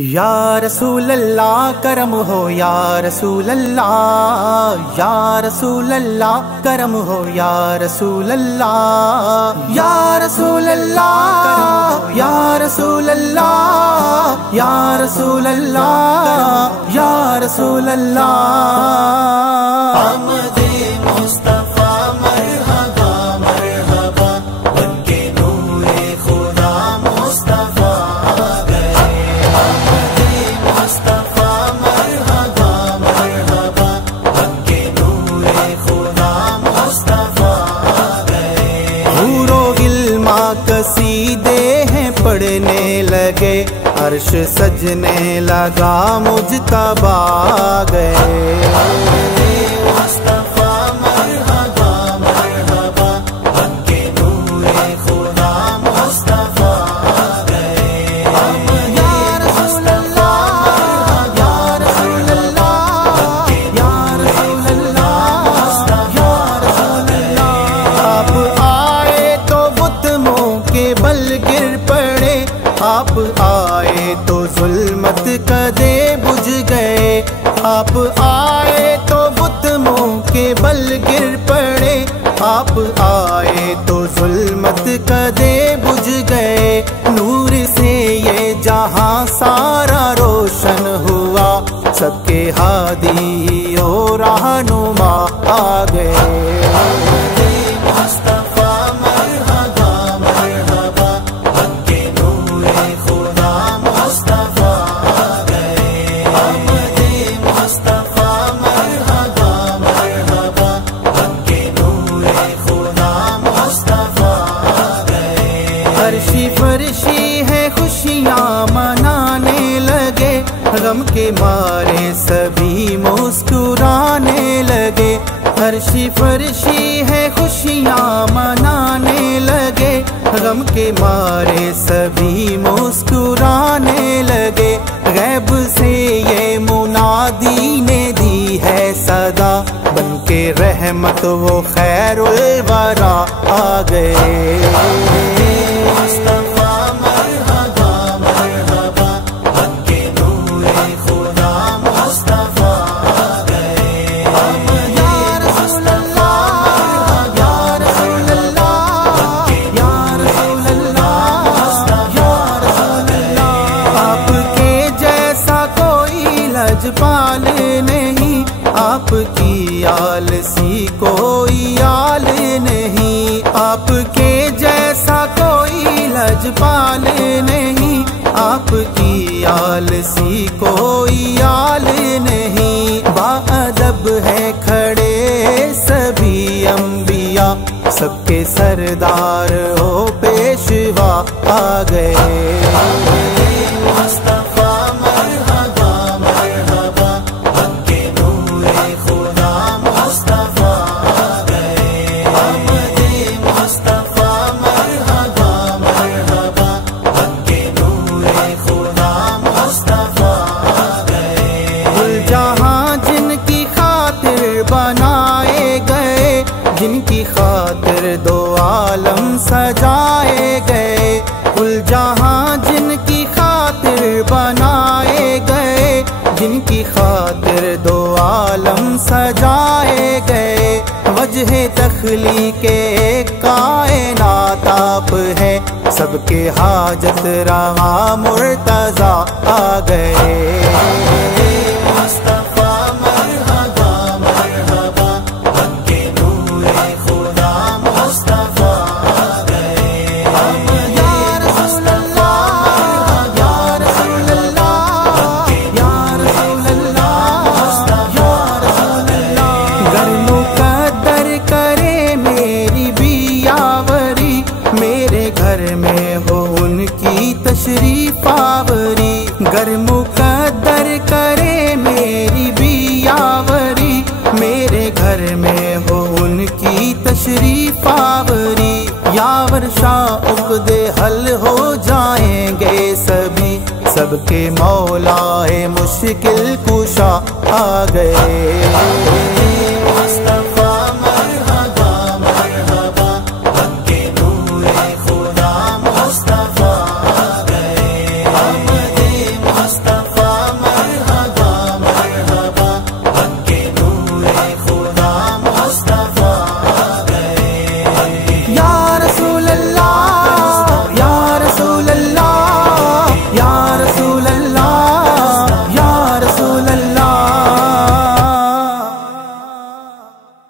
یا رسول اللہ کرم ہو یا رسول اللہ، یا رسول اللہ کرم ہو یا رسول اللہ، یا رسول اللہ، یا رسول اللہ، یا رسول اللہ، یا رسول اللہ۔ آمد مصطفیٰ مرحبا مرحبا، بن کے نور خدا مصطفیٰ آ گئے۔ آمد مصطفیٰ مرحبا مرحبا، بن کے نور خدا مصطفیٰ آ گئے۔ حور و غلما قصیدے ہیں پڑھنے لگے، عرش سجنے لگا مجتبی آ گئے۔ مصطفیٰ مرحبا مرحبا، بن کے نور خدا مصطفیٰ آ گئے۔ یا رسول اللہ، یا رسول اللہ، یا رسول اللہ، یا رسول اللہ۔ آپ آئے تو بت منہ کے بل گر پڑے، آپ آئے تو ظلمت کدے بجھ گئے، آپ آئے تو بت منہ کے بل گر پڑے، آپ آئے تو ظلمت کدے بجھ گئے۔ نور سے یہ جہاں سارا روشن ہوا، سب کے ہادی و رہنما آ گئے۔ مصطفیٰ مرحبا مرحبا، بن کے نور خدا مصطفیٰ آ گئے۔ آمد مصطفیٰ مرحبا مرحبا، بن کے نور خدا مصطفیٰ آ گئے۔ عرشی فرشی ہے خوشیاں منانے لگے، غم کے مارے سبھی مسکرانے لگے۔ عرشی فرشی ہے خوشیاں منانے لگے، غم کے مارے سبھی مسکرانے لگے۔ غیب سے یہ منادی نے دی ہے صدا، بن کے رحمت وہ خیر الورا آ گئے۔ مصطفیٰ مرحبا مرحبا، بن کے نور خدا مصطفیٰ آ گئے۔ یا رسول اللہ، یا رسول اللہ، یا رسول اللہ، یا رسول اللہ۔ آپ کے جیسا کوئی لجپال نہیں، آپ کی آل سی کوئی آل نہیں، آپ کے جیسا کوئی لجپال نہیں، آپ کی آل سی کوئی آل نہیں۔ باادب ہے کھڑے سبھی انبیاء، سب کے سردار ہو پیشوا آ گئے۔ مصطفیٰ مرحبا مرحبا، بن کے نور خدا مصطفیٰ آ گئے۔ آمد مصطفیٰ مرحبا مرحبا، بن کے نور خدا مصطفیٰ آ گئے۔ کل جہاں جن کی خاطر بنائے گئے، جن کی خاطر دو عالم سجائے گئے، کل جہاں جن کی خاطر بنائے گئے، جن کی خاطر دو عالم سجائے گئے۔ وجہ تخلیق ایک کائنات آپ ہے، سب کے حاجت روا مرتضی آ گئے۔ مصطفیٰ مرحبا مرحبا، بن کے نور خدا مصطفیٰ آ گئے۔ یا رسول اللہ، یا رسول اللہ، یا رسول اللہ، یا رسول اللہ۔ گر مقدر کرے میری بیاوری، میرے گھر میں ہو ان کی تشریف آوری۔ گر مقدر کرے میری بیاوری، میرے گھر میں ہو ان کی تشریف آوری۔ یاور شاہ عقدے حل ہو جائیں گے سبھی، سب کے مولا مشکل کشا آ گئے۔